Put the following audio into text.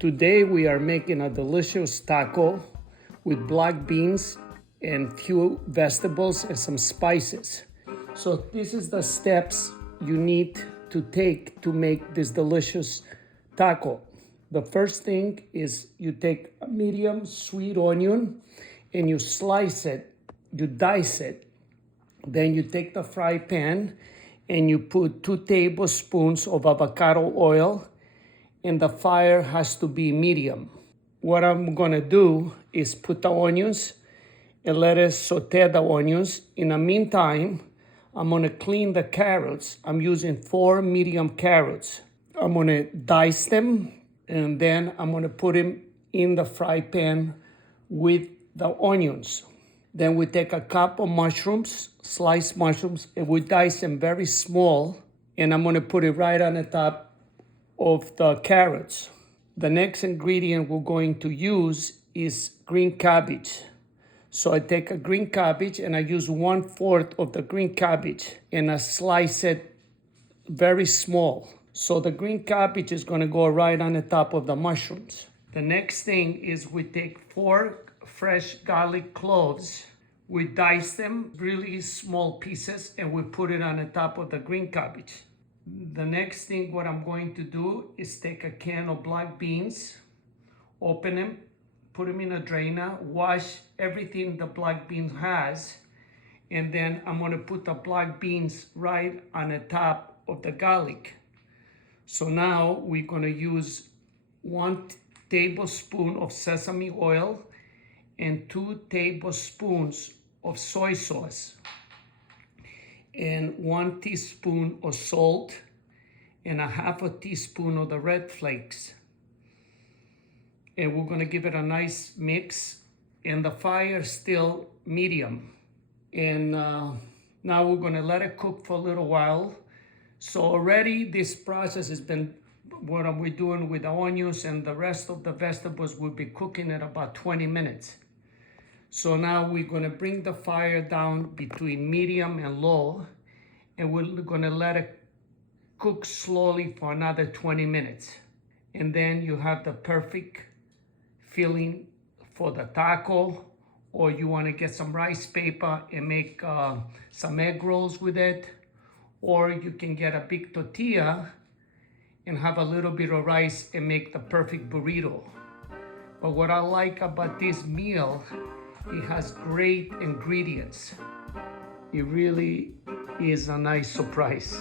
Today we are making a delicious taco with black beans and few vegetables and some spices. So this is the steps you need to take to make this delicious taco. The first thing is you take a medium sweet onion and you slice it, you dice it. Then you take the fry pan and you put 2 tablespoons of avocado oil, and the fire has to be medium. What I'm gonna do is put the onions and let us saute the onions. In the meantime, I'm gonna clean the carrots. I'm using 4 medium carrots. I'm gonna dice them, and then I'm gonna put them in the fry pan with the onions. Then we take a cup of mushrooms, sliced mushrooms, and we dice them very small, and I'm gonna put it right on the top of the carrots. The next ingredient we're going to use is green cabbage. So I take a green cabbage and I use 1/4 of the green cabbage and I slice it very small. So the green cabbage is gonna go right on the top of the mushrooms. The next thing is we take 4 fresh garlic cloves. We dice them really small pieces and we put it on the top of the green cabbage. The next thing what I'm going to do is take a can of black beans, open them, put them in a drainer, wash everything the black beans has, and then I'm gonna put the black beans right on the top of the garlic. So now we're gonna use 1 tablespoon of sesame oil and 2 tablespoons of soy sauce and 1 teaspoon of salt and a 1/2 teaspoon of the red flakes. And we're gonna give it a nice mix, and the fire still medium. And now we're gonna let it cook for a little while. So already this process has been, what are we doing with the onions and the rest of the vegetables will be cooking at about 20 minutes. So now we're gonna bring the fire down between medium and low, and we're gonna let it cook slowly for another 20 minutes. And then you have the perfect filling for the taco, or you wanna get some rice paper and make some egg rolls with it, or you can get a big tortilla and have a little bit of rice and make the perfect burrito. But what I like about this meal, it has great ingredients. It really is a nice surprise.